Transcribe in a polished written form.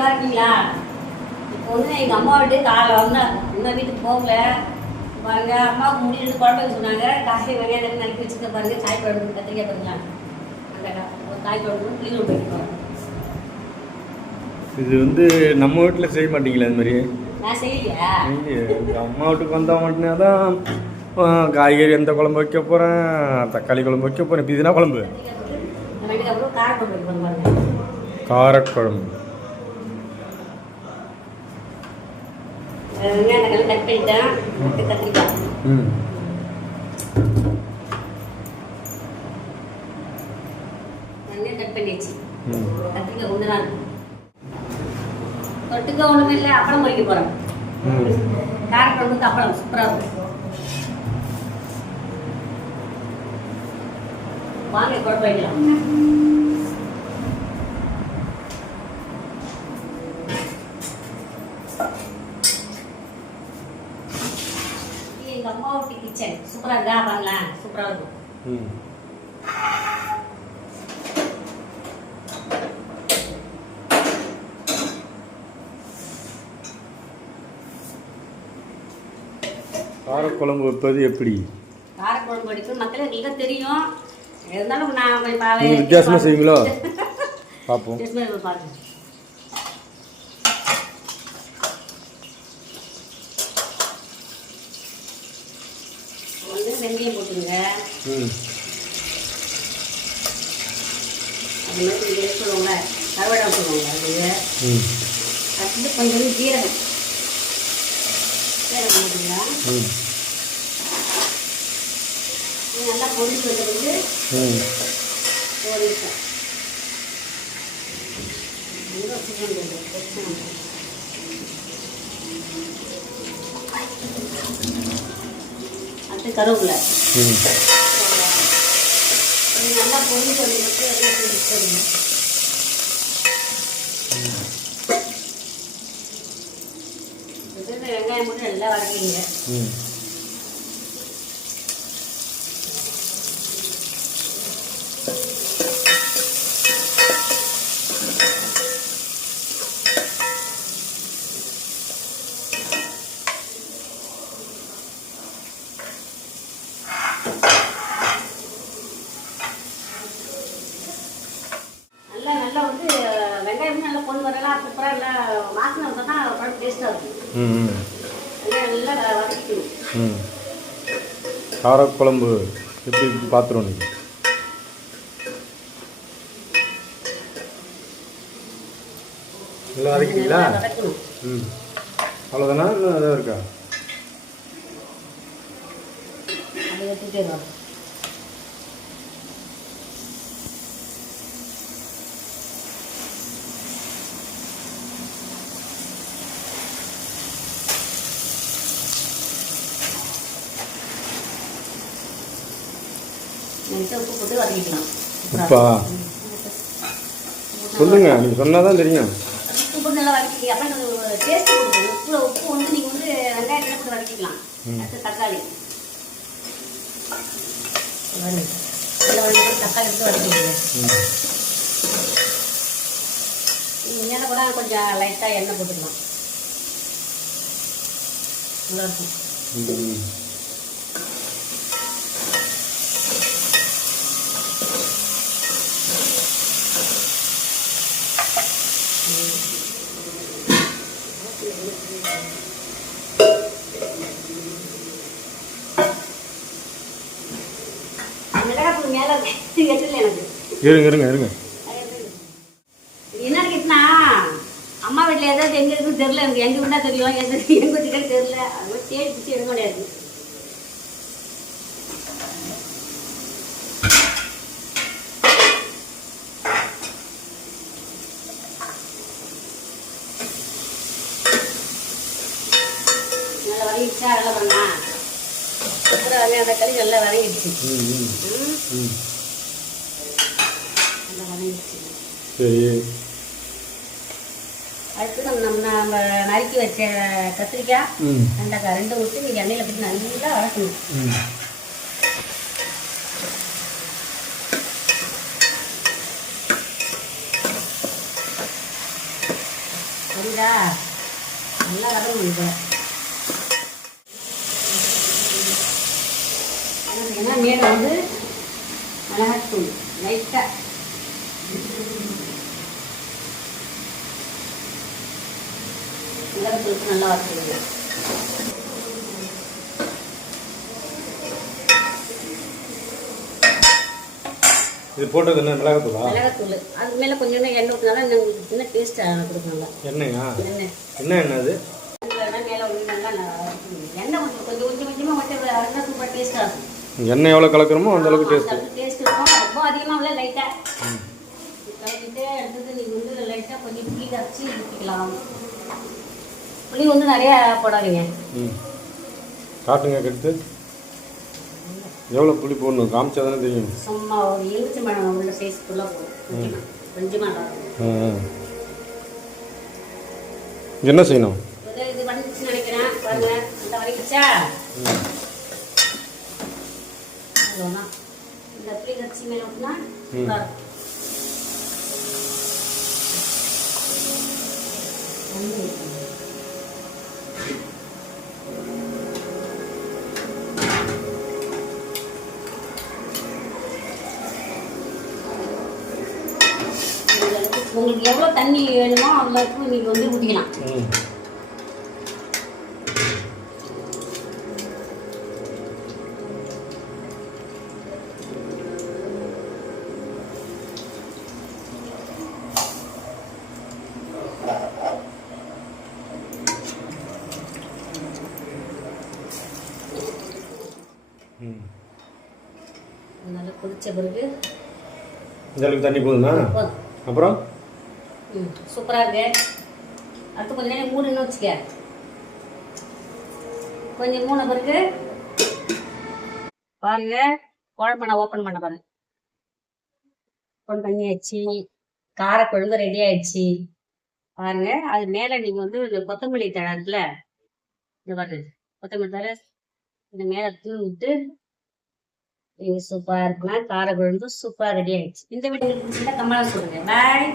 நல்லா இருக்கீங்களா? இப்போ வந்து எங்கள் அம்மா வீட்டு காலைல வந்தேன், இன்னும் வீட்டுக்கு போகல. பாருங்க, அம்மாவுக்கு முடிவு குழம்பு சொன்னாங்க. காய் வெங்காயம் நறுக்கி வச்சுக்க பாருங்க. காய் குழம்பு கத்திரிக்காய் பாருங்களா, அந்த ஒரு காய் குழம்பு புளி போயிட்டு. இது வந்து நம்ம வீட்டில் செய்ய மாட்டீங்களா? இந்த மாதிரி நான் செய்யலையா? அம்மா வீட்டுக்கு வந்தால் மட்டும்னா தான் காய்கறி எந்த குழம்பு வைக்க போகிறேன், தக்காளி குழம்பு வைக்க போகிறேன். இப்போ இதுனா குழம்பு காரக்குழம்பு. கட் பண்ணிட்டேன். கத்திரிக்காய் கட் பண்ணிடுச்சு. கத்திரிக்காய் ஒன்று தான் தொட்டுக்க ஒன்றுமே இல்லை. அப்பளம் பொரிக்க போகிறேன். காரக்குழம்புக்கு அப்பளம் சூப்பராக இருக்கும். வாங்க குழம்பு வைக்கலாம். எங்கள் அம்மா வீட்டு கிச்சன் சூப்பராக இருக்கா? பாருங்களேன், சூப்பராக இருக்கும். காரக்குழம்பு வைப்பது எப்படி? காரக்குழம்பு வைக்கும் மக்களே எங்களுக்கு தெரியும். இருந்தாலும் நான் வித்தியாசமாக செய்வீங்களோ பார்ப்போம். பாருங்க, வந்து வெந்தயம் போட்டுருங்க. அது மாதிரி இங்கே சொல்லுவாங்க, கருவேடம் சொல்லுவாங்க. அது அடுத்து கொஞ்சம் ஜீரகம் போட்டுங்க. நல்லா பொரிச்சு வந்தது ஒரு நிமிஷம் அடுத்து கருவேப்பிலை நல்லா பொரிச்சு வந்து வெங்காயம் மட்டும் நல்லா வதக்கிங்க. நல்லா வந்து வெங்காயம் நல்லா பொண்ணு வரலாம். சூப்பராக நல்லா வாசனை வந்தால் தான் குழம்பு டேஸ்ட்டாக இருக்கும். நல்லா வதக்கிக்கணும். காரக்குழம்பு எப்படி பார்த்துருவோம் நீங்கள்? நல்லா வதக்கிட்டீங்களா? அவ்வளோதானா? இன்னும் அதான் இருக்கா? அதை எடுத்துகிட்டே வா. உப்பு போட்டு வதக்கிக்கலாம். உப்பா சொல்லுங்க, நீங்கள் சொன்னால் தான் தெரியும். உப்பு போட்டு நல்லா வதக்கிக்கலாம். அப்புறம் டேஸ்ட் கொடுக்கும். உப்பு வந்து நீங்கள் வந்து வெங்காயத்தில் போட்டு வதக்கிக்கலாம். அடுத்து தக்காளி தக்காளி எடுத்து வதக்கிடுங்க. மேலே கூட கொஞ்சம் லைட்டாக எண்ணெய் போட்டுக்கலாம். நல்லாயிருக்கும். இருங்க என்ன கேட்டா, அம்மா வீட்டில் ஏதாவது எங்க இருக்குன்னு தெரியல. எனக்கு எங்க வீட்டா தெரியும், எங்க வீட்டுக்கு தெரியல. அது மாதிரி தேடி பிடிச்சி எடுக்க முடியாது. நல்லா வதங்கிடுச்சா? நல்லா பண்ணா அப்புறம் அந்த களி நல்லா வதங்கிடுச்சு. சரி, அடுத்து நம்ம நறுக்கி வச்ச கத்திரிக்காய் வெண்டைக்காய் ரெண்டும் விட்டு நீங்கள் எண்ணெயில் போட்டு நல்லா வதக்கணும். புரியுதா? நல்லா வதங்கணும் போல. ஏன்னா மேலே வந்து மிளகாத்தூள் லைட்டாக மிளகாத்தூளுக்கு நல்லா வதக்குது. இது போட்டது என்ன மிளகாத்தூளா? மிளகாத்தூள் அது மேலே கொஞ்சம் எண்ணெய் ஊற்றினாலும் இன்னும் டேஸ்ட்டாக கொடுப்பாங்க. எண்ணெயா? எண்ணெய் என்ன அது? மேலே நல்லா எண்ணெய் கொஞ்சம் கொஞ்சமாக மட்டும் அதுதான் சூப்பர் டேஸ்ட்டாக இருக்கும். எண்ணெய் எவ்வளோ கலக்கிறோமோ அந்த அளவுக்கு டேஸ்ட். டேஸ்ட் இருக்கும். ரொம்ப அதிகமாக இல்லை, லைட்டாக கலக்கிட்டு அடுத்தது நீங்கள் வந்து லைட்டாக கொஞ்சம் புளி கரைச்சி ஊற்றிக்கலாம். புளி வந்து நிறையா போடாதீங்க. காட்டுங்க கெடுத்து எவ்வளோ புளி போடணும் காமிச்சா தானே தெரியும். சும்மா ஒரு எலுமிச்சை மழை உள்ள சைஸ் ஃபுல்லாக போடும், கொஞ்சமாக. என்ன செய்யணும்? இது வந்துச்சு நினைக்கிறேன். பாருங்க இந்த வரைக்குச்சா அவ்வளோதான். இந்த புளி கரைச்சி மேலே ஊற்றினா நல்லா இருக்கும். உங்களுக்கு எவ்வளோ தண்ணி வேணுமோ அவ்வளோக்கு நீங்கள் வந்து ஊற்றிக்கலாம். நல்லா கொதிச்ச பிறகு இந்த அளவுக்கு தண்ணி போதுமா? அப்புறம் சூப்பராக இருக்கு. அடுத்து கொஞ்சம் நேரம் மூடுன்னு வச்சுக்க. கொஞ்சம் மூணு பிறகு பாருங்க குழம்பு நான் ஓப்பன் பண்ண பாருங்க. ஓப்பன் பண்ணியாச்சு. காரக்குழம்பு ரெடி ஆயிடுச்சு பாருங்க. அது மேலே நீங்கள் வந்து இந்த கொத்தமல்லி தழை இருக்குல்ல, இந்த பாருங்க கொத்தமல்லி தழை இந்த மேலே தூள் விட்டு நீங்கள் சூப்பராக இருக்கலாம். காரக்குழம்பு சூப்பராக ரெடி ஆயிடுச்சு. இந்த வீடியோ பிடிச்சிருந்தா கமெண்ட் சொல்லுங்க. பாய்.